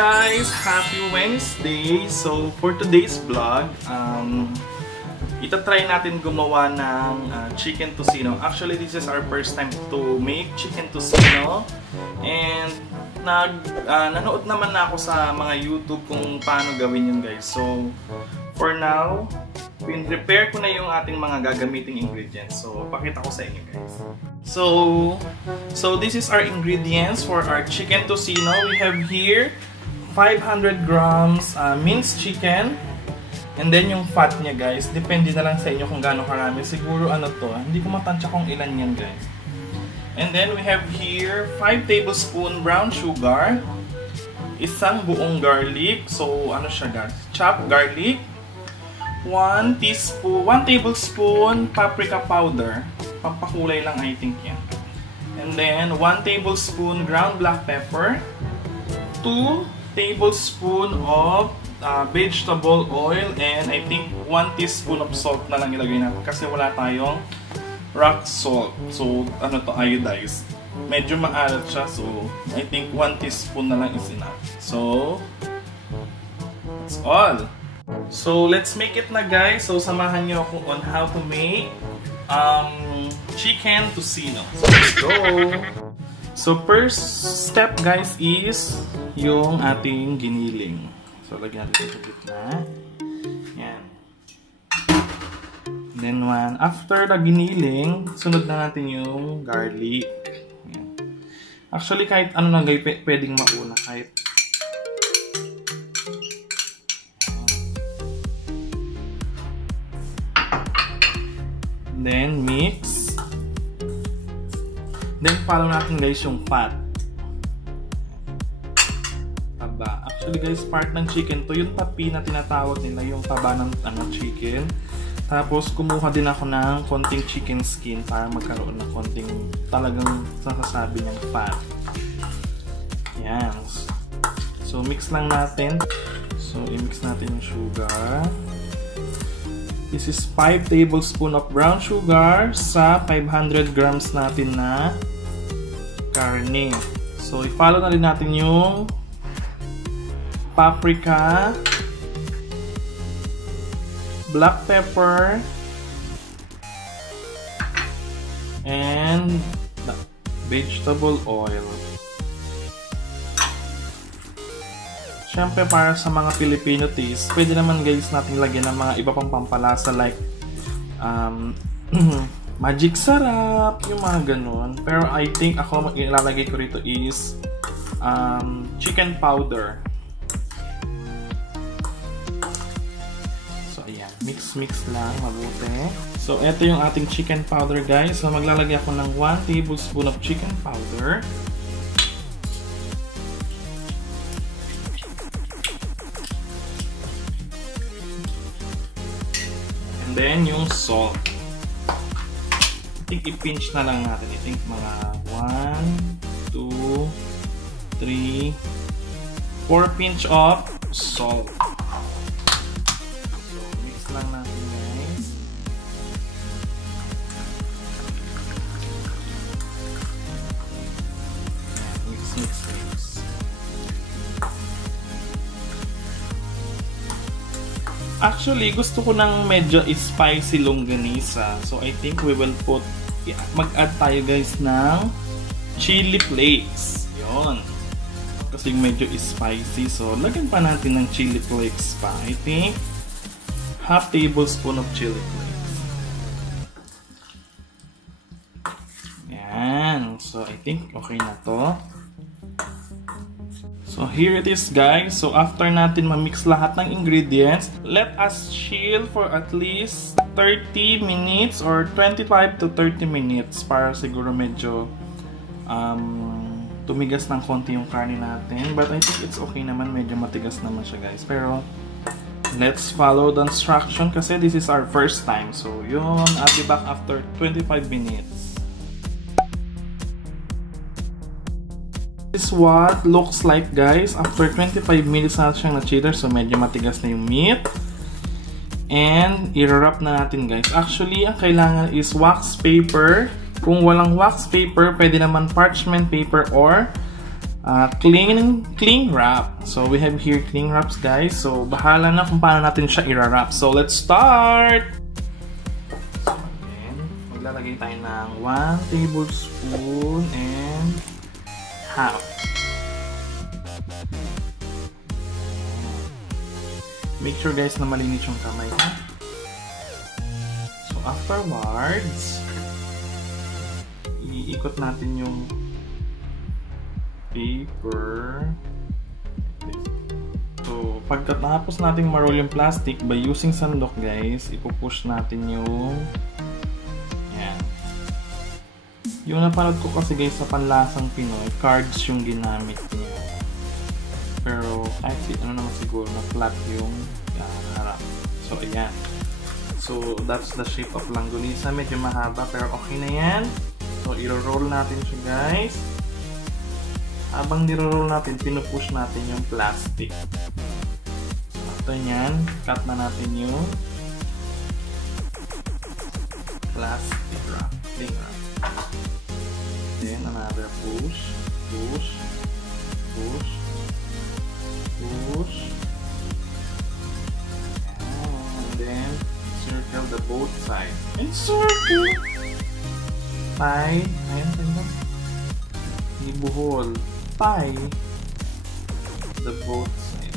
guys! Happy Wednesday! So, for today's vlog, itatry natin gumawa ng chicken tocino. Actually, this is our first time to make chicken tocino. And, nanood naman na ako sa mga YouTube kung paano gawin yun, guys. So, for now, prepare ko na yung ating mga gagamiting ingredients. So, pakita ko sa inyo, guys. So this is our ingredients for our chicken tocino. We have here 500 grams minced chicken. And then yung fat niya, guys, depende na lang sa inyo kung gaano karami. Siguro ano to, hindi ko matansya kung ilan yan, guys. And then we have here 5 tablespoon brown sugar, isang buong garlic. So ano siya, guys? Chopped garlic. 1 tablespoon paprika powder. Pampakulay lang, I think yan. And then 1 tablespoon ground black pepper. 2 tablespoon of vegetable oil. And I think 1 teaspoon of salt na lang ilagay natin kasi wala tayong rock salt. So ano to, iodized. Medyo maalat siya, so I think 1 teaspoon na lang is enough. So that's all. So let's make it na, guys. So samahan niyo ako on how to make chicken tocino. So let's go! So first step, guys, is yung ating giniling. So lagyan natin sa gitna. Yan. Then after the giniling, sunod na natin yung garlic. Yan. Actually, kahit ano na, guys, pwedeng mauna. Kahit then mix. Then follow natin, guys, yung fat. Taba. Actually, guys, part ng chicken to, yung papi na tinatawag nila, yung taba ng chicken. Tapos kumuha din ako ng konting chicken skin para magkaroon ng konting talagang nasasabi niyang fat. Yan. So mix lang natin. So i-mix natin yung sugar. This is 5 tablespoon of brown sugar sa 500 grams natin na karne. So, i-follow na rin natin yung paprika, black pepper, and vegetable oil. Siyempre, para sa mga Filipino taste, pwede naman, guys, natin lagyan ng mga iba pang pampalasa like magic sarap, yung mga ganun. Pero I think ako ilalagay ko rito is chicken powder. So ayan, mix lang mabuti. So ito yung ating chicken powder, guys. So maglalagay ako ng 1 tablespoon of chicken powder. And then yung salt. I think i-pinch na lang natin. I think mga 1, 2, 3, 4 pinch of salt. So mix lang natin, guys. Mix. Actually, gusto ko ng medyo spicy longganisa. So, I think we will put, mag-add tayo, guys, ng chili flakes. Yun. Kasi medyo spicy. So, lagyan pa natin ng chili flakes pa. I think, half tablespoon of chili flakes. Yan. So, I think okay na to. So here it is, guys. So after natin ma-mix lahat ng ingredients, let us chill for at least 30 minutes or 25 to 30 minutes para siguro medyo tumigas ng konti yung karne natin. But I think it's okay naman, medyo matigas naman siya, guys. Pero let's follow the instruction kasi this is our first time. So yun, I'll be back after 25 minutes. This is what looks like, guys, after 25 minutes na siyang na-chiller. So medyo matigas na yung meat. And i-wrap na natin, guys. Actually, ang kailangan is wax paper. Kung walang wax paper, pwede naman parchment paper or cling wrap. So we have here cling wraps, guys. So bahala na kung paano natin siya i-wrap. So let's start! So again, maglalagay tayo ng 1 tablespoon and half. Make sure, guys, na malinis yung kamay, ha? So afterwards, iikot natin yung paper. So, pagkatapos natin ma-roll yung plastic, by using sandok, guys, ipupush natin yung yan. Yung napanood ko kasi, guys, sa panlasang Pinoy, cards yung ginamit niya. Pero, ano naman siguro, na flat yung harap. So, ayan. So, that's the shape of longganisa. Medyo mahaba, pero okay na yan. So, i-roll natin siya, guys. Habang niro-roll natin, pinupush natin yung plastic. So, after nyan, cut na natin yung plastic wrap, cling wrap. Then, another push, push, push, push. And then, circle the both sides. And circle! Tie. Ayan, tingnan. Ibuhol. Tie the both sides.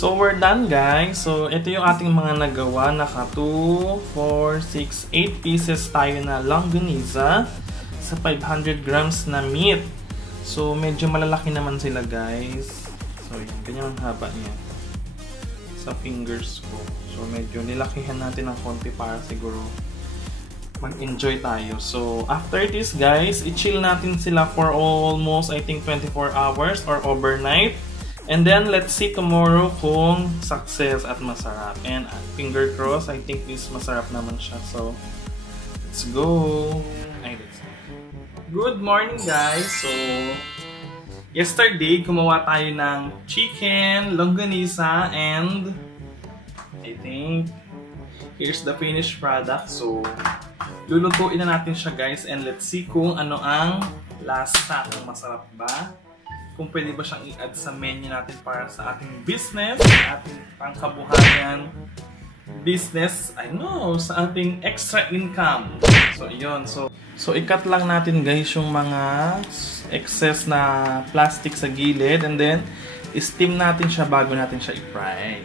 So, we're done, guys. So, ito yung ating mga nagawa. Naka 2, 4, 6, 8 pieces tayo na longganisa sa 500 grams na meat. So, medyo malalaki naman sila, guys. So, yan. Ganyan ang haba niya. Sa fingers ko. So, medyo nilakihan natin ng konti para siguro mag-enjoy tayo. So, after this, guys, i-chill natin sila for almost, I think, 24 hours or overnight. And then, let's see tomorrow kung success at masarap. And finger cross, I think this masarap naman siya. So, let's go! Good morning, guys! So, yesterday, gumawa tayo ng chicken, longganisa, and I think here's the finished product. So, lulutuin na natin siya, guys. And let's see kung ano ang lasa. Kung masarap ba. Kung pwede ba siyang i-add sa menu natin para sa ating business, sa ating pangkabuhayan business, sa ating extra income. So, yun. So i-cut lang natin, guys, yung mga excess na plastic sa gilid and then steam natin siya bago natin siya i-fry.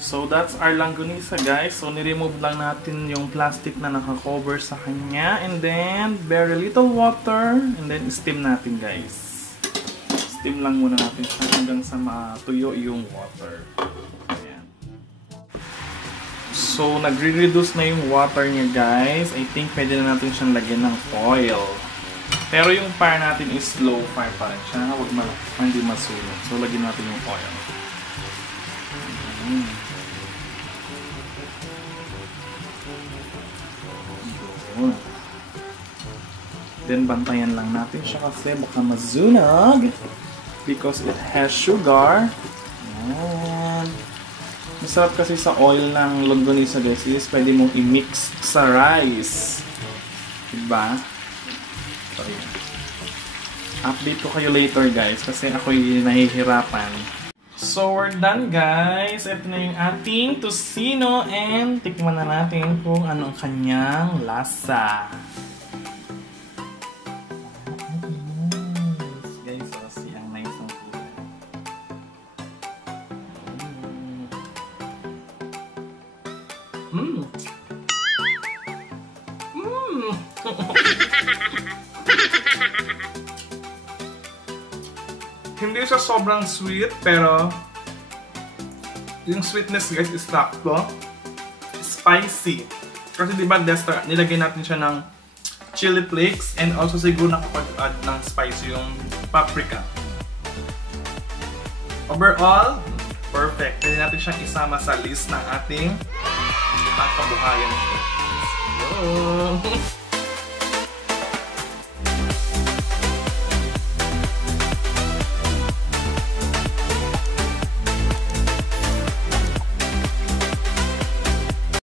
So, that's our longganisa, guys. So, ni-remove lang natin yung plastic na naka-cover sa kanya. And then, very little water. And then, steam natin, guys. Steam lang muna natin siya hanggang sa matuyo yung water. Ayan. So, nagre-reduce na yung water niya, guys. I think pwede na natin siyang lagyan ng oil. Pero yung fire natin is slow fire pa rin siya. Huwag hindi masunog. So, lagyan natin yung oil. Yun. Then, bantayan lang natin siya kasi baka mazunog. Because it has sugar. Yan. Masarap kasi sa oil ng longganisa guys is pwede mong i-mix sa rice. Diba? So, yan. Update ko kayo later guys kasi ako'y nahihirapan. So, we're done guys. Ito na yung ating tocino and tikman na natin kung ano ang kanyang lasa. Guys, so, siyang nice ang kulay. Hindi siya sobrang sweet, pero yung sweetness guys is sakto. Spicy. Kasi diba Dexter, nilagay natin siya ng chili flakes and also siguro nakapag-add ng spicy yung paprika. Overall, perfect. Pwede natin siyang isama sa list ng ating pangkabuhayan.